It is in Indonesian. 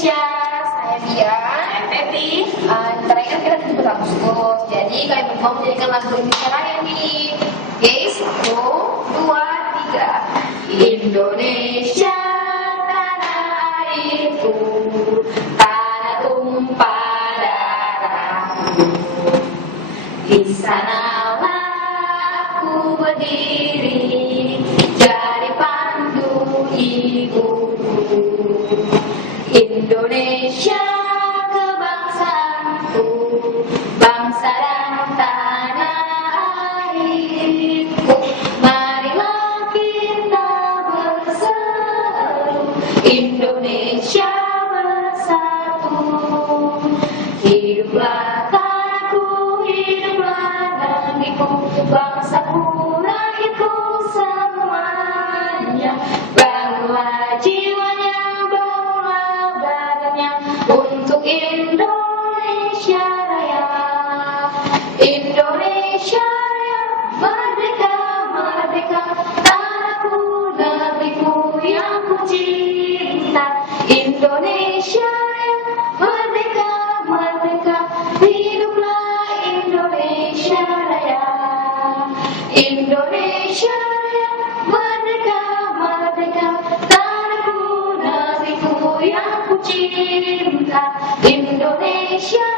Indonesia. Saya Bia. Saya Feby. Terakhir kita disebut Agustus. Jadi kami berdua menjadikan lagu Indonesia Raya nih. Guys, 1, 2, 3. Indonesia tanah airku, tanah tumpah darahku. Di sanalah aku berdiri, jadi pandu ibuku. Indonesia kebangsaanku, bangsa dan tanah airku. Marilah kita bersatu, Indonesia bersatu. Hiduplah tanahku, hiduplah negeriku, bangsaku, rakyatku semuanya. Bangunlah jiwanya, bangunlah badannya untuk Indonesia Raya. Indonesia Raya, merdeka, merdeka, tanahku, negeriku yang ku cinta. Indonesia Raya, merdeka, merdeka, hiduplah Indonesia Raya. Indonesia Raya, merdeka, merdeka, tanahku, negeriku yang ku cinta. Indonesia